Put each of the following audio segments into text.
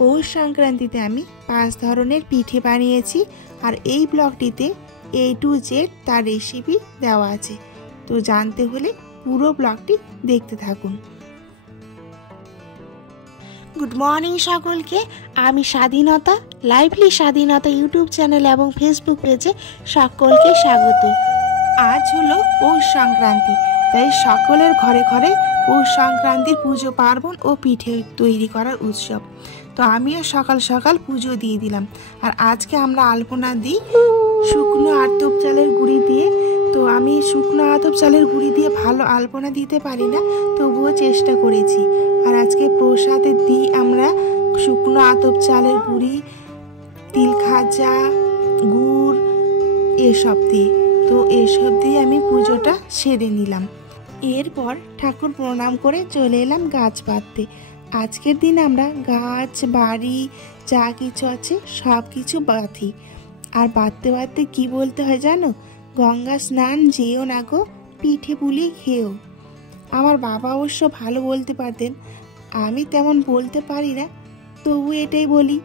পৌষ সংক্রান্তিতে আমি 5 ধরনের পিঠে বানিয়েছি আর এই ব্লগটিতে A to Z তার রেসিপি দেওয়া আছে। তো জানতে হলে পুরো ব্লগটি দেখতে থাকুন। গুড মর্নিং সকলকে, আমি স্বাধীনতা লাইভলি স্বাধীনতা ইউটিউব চ্যানেল এবং ফেসবুক পেজে সকলকে স্বাগত। আজ হলো পৌষ সংক্রান্তি, তাই সকলের ঘরে ঘরে পৌষ সংক্রান্তির পুজো পার্বণ ও পিঠে তৈরি করার উৎসব। তো আমিও সকাল সকাল পুজো দিয়ে দিলাম। আর আজকে আমরা আলপনা দিই শুকনো আতপ চালের গুঁড়ি দিয়ে। তো আমি শুকনো আতপ চালের গুঁড়ি দিয়ে ভালো আলপনা দিতে পারি না, তবুও চেষ্টা করেছি। আর আজকে প্রসাদে দিই আমরা শুকনো আতপ চালের গুঁড়ি, তিল খাজা, গুড় এসব দিয়ে। তো এসব দিয়ে আমি পুজোটা সেরে নিলাম। এরপর ঠাকুর প্রণাম করে চলে এলাম গাছ বাঁধতে। আজকের দিন আমরা গাছ বাড়ি যা কিছু আছে সব কিছু বাঁধি। আর বাঁধতে বাঁধতে কি বলতে হয় জানো? গঙ্গা স্নান যেও না গো, পিঠে পুলি খেয়েও। আমার বাবা অবশ্য ভালো বলতে পারতেন, আমি তেমন বলতে পারি না, তবু এটাই বলি।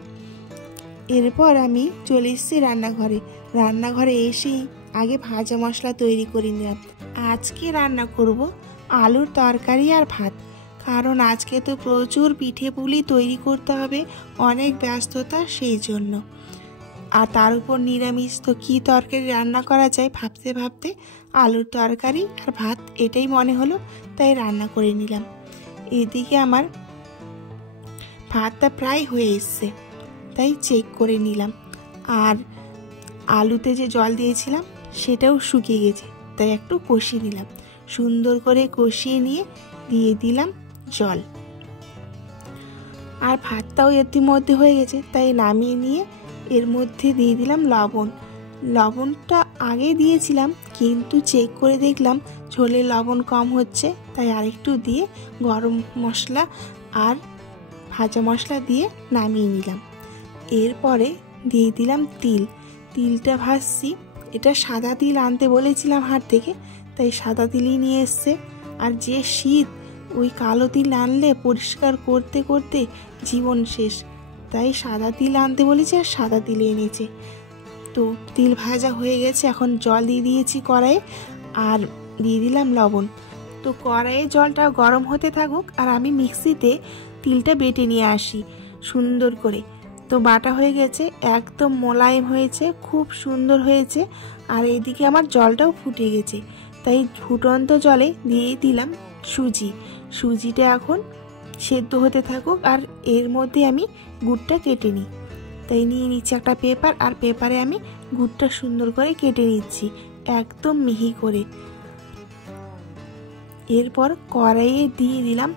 এরপর আমি চলে এসেছি রান্নাঘরে এসেই আগে ভাজা মশলা তৈরি করে নিলাম। আজকে রান্না করব আলুর তরকারি আর ভাত, কারণ আজকে তো প্রচুর পিঠে পুলি তৈরি করতে হবে, অনেক ব্যস্ততা সেই জন্য। আর তার উপর নিরামিষ, তো কী তরকারি রান্না করা যায় ভাবতে ভাবতে আলুর তরকারি আর ভাত এটাই মনে হলো, তাই রান্না করে নিলাম। এদিকে আমার ভাতটা প্রায় হয়ে এসছে, তাই চেক করে নিলাম। আর আলুতে যে জল দিয়েছিলাম সেটাও শুকিয়ে গেছে, তাই একটু কষিয়ে নিলাম। সুন্দর করে কষিয়ে নিয়ে দিয়ে দিলাম জল। আর ভাতটাও ইতিমধ্যে হয়ে গেছে, তাই নামিয়ে নিয়ে এর মধ্যে দিয়ে দিলাম লবণ। লবণটা আগে দিয়েছিলাম, কিন্তু চেক করে দেখলাম ঝোলে লবণ কম হচ্ছে, তাই আরেকটু দিয়ে গরম মশলা আর ভাজা মশলা দিয়ে নামিয়ে নিলাম। এরপরে দিয়ে দিলাম তিলটা ভাজছি। এটা সাদা তিল আনতে বলেছিলাম হাট থেকে, তাই সাদা তিলই নিয়ে এসছে। আর যে শীত, ওই কালো তিল আনলে পরিষ্কার করতে করতে জীবন শেষ, তাই সাদা তিল আনতে বলেছি আর সাদা তিল এনেছে। তো তিল ভাজা হয়ে গেছে, এখন জল দিয়ে দিয়েছি কড়াইয়ে আর দিয়ে দিলাম লবণ। তো কড়াইয়ে জলটা গরম হতে থাকুক আর আমি মিক্সিতে তিলটা বেটে নিয়ে আসি সুন্দর করে। তো বাটা হয়ে গেছে, একদম মোলায়েম হয়েছে, খুব সুন্দর হয়েছে। আর এদিকে আমার জলটাও ফুটে গেছে, তাই ফুটন্ত জলে দিয়ে দিলাম সুজিটা এখন সেদ্ধ হতে থাকুক। আর এর মধ্যে আমি গুড়টা কেটে নিই, তাই নিয়ে নিচ্ছি একটা পেপার, আর পেপারে আমি গুড়টা সুন্দর করে কেটে নিচ্ছি একদম মিহি করে। এরপর কড়াইয়ে দিয়ে দিলাম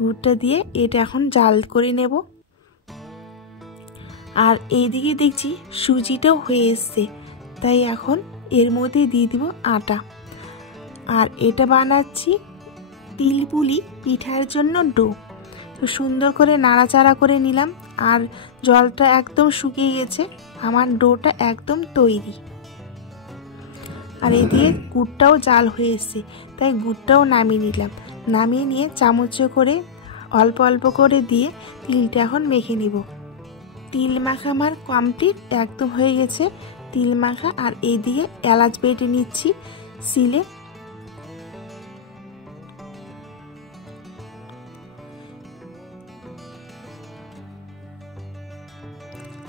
গুড়টা দিয়ে এটা এখন জাল করে নেব। আর এইদিকে দেখছি সুজিটাও হয়ে এসছে, তাই এখন এর মধ্যে দিয়ে দিব আটা। আর এটা বানাচ্ছি তিল পুলি পিঠার জন্য ডো। তো সুন্দর করে নাড়াচাড়া করে নিলাম, আর জলটা একদম শুকিয়ে গেছে, আমার ডোটা একদম তৈরি। আর এদিকে গুড়টাও জাল হয়ে এসছে, তাই গুড়টাও নামিয়ে নিলাম। নামিয়ে নিয়ে চামচে করে অল্প অল্প করে দিয়ে তিলটা এখন মেখে নিব। তিল মাখা আমার কমপ্লিট, একদম হয়ে গেছে তিল মাখা। আর এইদিকে এলাচ বেটে নিচ্ছি শিলে।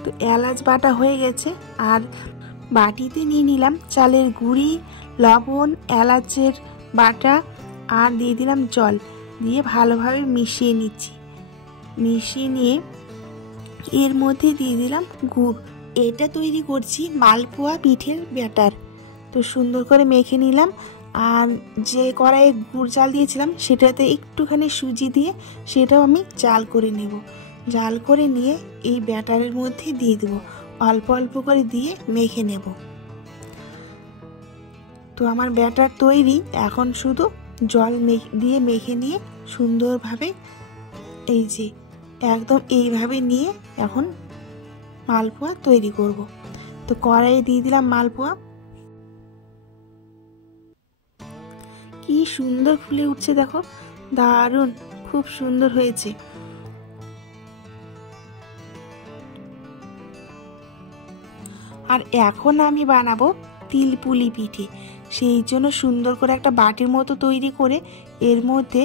তো এলাচ বাটা হয়ে গেছে, আর বাটিতে নিয়ে নিলাম চালের গুঁড়ি, লবণ, এলাচের বাটা আর দিয়ে দিলাম জল, দিয়ে ভালোভাবে মিশিয়ে নিচ্ছি। মিশিয়ে নিয়ে এর মধ্যে দিয়ে দিলাম গুড়। এটা তৈরি করছি মালপোয়া পিঠের ব্যাটার। তো সুন্দর করে মেখে নিলাম। আর যে কড়াইয়ে গুড় জাল দিয়েছিলাম সেটাতে একটুখানি সুজি দিয়ে সেটাও আমি জাল করে নেব। জাল করে নিয়ে এই ব্যাটারের মধ্যে দিয়ে দেব, অল্প অল্প করে দিয়ে মেখে নেব। তো আমার ব্যাটার তৈরি, এখন শুধু জল দিয়ে মেখে নিয়ে সুন্দরভাবে এই যে একদম এইভাবে নিয়ে এখন মালপোয়া তৈরি করব। তো কড়াইয়ে দিয়ে দিলাম মালপোয়া। কি সুন্দর ফুলে উঠছে দেখো, দারুণ, খুব সুন্দর হয়েছে। আর এখন আমি বানাবো তিলপুলি পিঠে। সেই জন্য সুন্দর করে একটা বাটির মতো তৈরি করে এর মধ্যে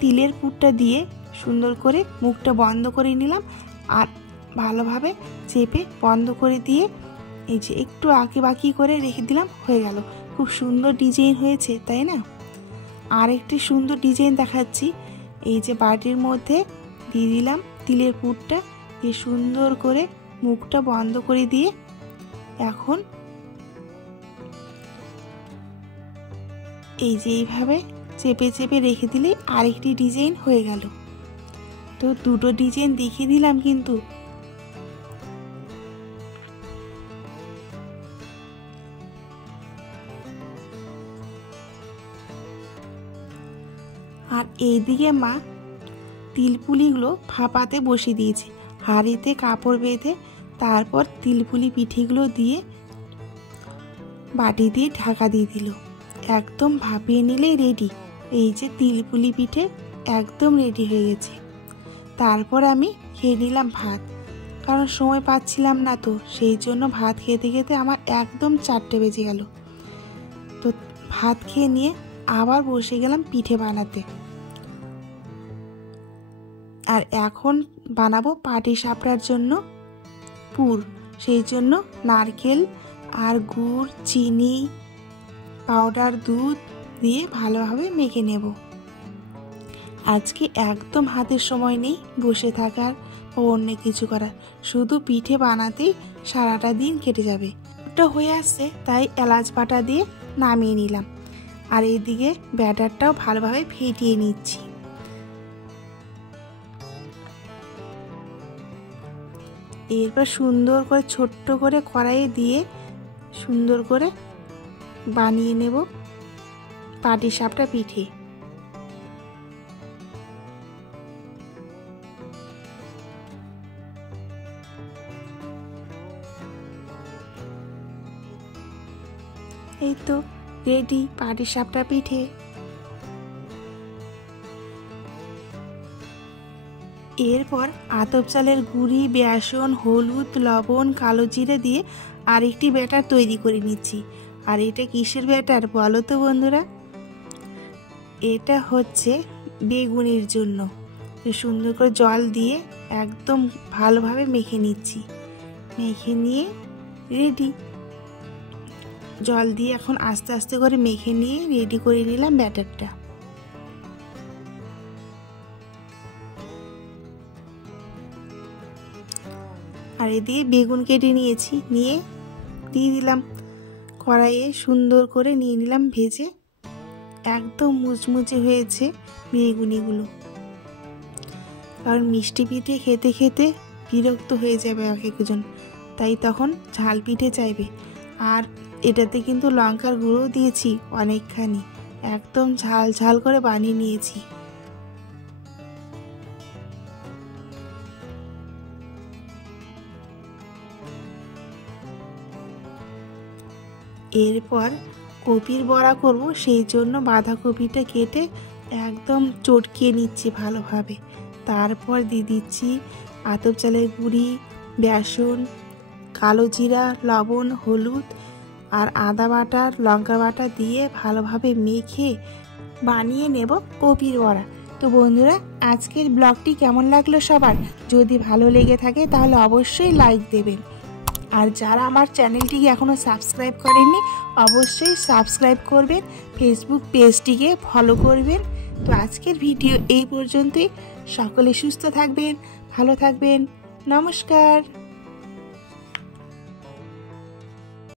তিলের পুরটা দিয়ে সুন্দর করে মুখটা বন্ধ করে নিলাম আর ভালোভাবে চেপে বন্ধ করে দিয়ে এই যে একটু আঁকে বাকি করে রেখে দিলাম, হয়ে গেল। খুব সুন্দর ডিজাইন হয়েছে, তাই না? আর একটি সুন্দর ডিজাইন দেখাচ্ছি। এই যে বাটির মধ্যে দিয়ে দিলাম তিলের পুরটা, দিয়ে সুন্দর করে মুখটা বন্ধ করে দিয়ে এখন এই যে এইভাবে চেপে চেপে রেখে দিলে আরেকটি ডিজাইন হয়ে গেল। তো দুটো ডিজাইন দেখিয়ে দিলাম কিন্তু। আর এইদিকে মা তিলপুলিগুলো ভাপাতে বসিয়ে দিয়েছে, হাঁড়িতে কাপড় বেঁধে। তারপর তিলপুলি পিঠেগুলো দিয়ে বাটি দিয়ে ঢাকা দিয়ে দিল। একদম ভাপিয়ে নিলে রেডি। এই যে তিলপুলি পিঠে একদম রেডি হয়ে গেছে। তারপর আমি খেয়ে নিলাম ভাত, কারণ সময় পাচ্ছিলাম না, তো সেই জন্য ভাত খেতে খেতে আমার একদম 4টে বেজে গেল। তো ভাত খেয়ে নিয়ে আবার বসে গেলাম পিঠে বানাতে। আর এখন বানাবো পাটিসাপটার জন্য পুর। সেই জন্য নারকেল আর গুড়, চিনি, পাউডার দুধ দিয়ে ভালোভাবে মেখে নেব। আজকে একদম হাতের সময় নেই বসে থাকার ও অন্য কিছু করার, শুধু পিঠে বানাতেই সারাটা দিন কেটে যাবে। ওটা হয়ে আসছে, তাই এলাচ বাটা দিয়ে নামিয়ে নিলাম। আর এইদিকে ব্যাটারটাও ভালোভাবে ফেটিয়ে নিচ্ছি। এরপর সুন্দর করে ছোট্ট করে কড়াইয়ে দিয়ে সুন্দর করে বানিয়ে নেব পাটিসাপটা পিঠে। এই তো রেডি পাটিসাপটা পিঠে। এরপর আতপ চালের গুঁড়ি, বেসন, হলুদ, লবণ, কালো জিরে দিয়ে আরেকটি ব্যাটার তৈরি করে নিচ্ছি। আর এটা কিসের ব্যাটার বলো তো বন্ধুরা? এটা হচ্ছে বেগুনির জন্য। সুন্দর করে জল দিয়ে একদম ভালোভাবে মেখে নিচ্ছি। মেখে নিয়ে রেডি। জল দিয়ে এখন আস্তে আস্তে করে মেখে নিয়ে রেডি করে নিলাম ব্যাটারটা। আর এদিকে বেগুন কেটে নিয়েছি, নিয়ে দিয়ে দিলাম কড়াইয়ে, সুন্দর করে নিয়ে নিলাম ভেজে। একদম মুচমুচে হয়েছে বেগুনিগুলো, কারণ মিষ্টি পিঠে খেতে খেতে বিরক্ত হয়ে যাবে এক একজন, তাই তখন ঝাল পিঠে চাইবে। আর এটাতে কিন্তু লঙ্কার গুঁড়ো দিয়েছি অনেকখানি, একদম ঝাল ঝাল করে বানিয়ে নিয়েছি। এরপর কপির বড়া করব, সেই জন্য বাঁধাকপিটা কেটে একদম চটকিয়ে নিচ্ছি ভালোভাবে। তারপর দিয়ে দিচ্ছি আতপ চালের গুঁড়ি, বেসন, কালো জিরা, লবণ, হলুদ আর আদা বাটা, লঙ্কা বাটা দিয়ে ভালোভাবে মেখে বানিয়ে নেব কপির বড়া। তো বন্ধুরা, আজকের ব্লগটি কেমন লাগলো সবার? যদি ভালো লেগে থাকে তাহলে অবশ্যই লাইক দেবেন। আর যারা আমার চ্যানেলটিকে এখনও সাবস্ক্রাইব করেননি অবশ্যই সাবস্ক্রাইব করবেন, ফেসবুক পেজটিকে ফলো করবেন। তো আজকের ভিডিও এই পর্যন্তই। সকলে সুস্থ থাকবেন, ভালো থাকবেন। নমস্কার।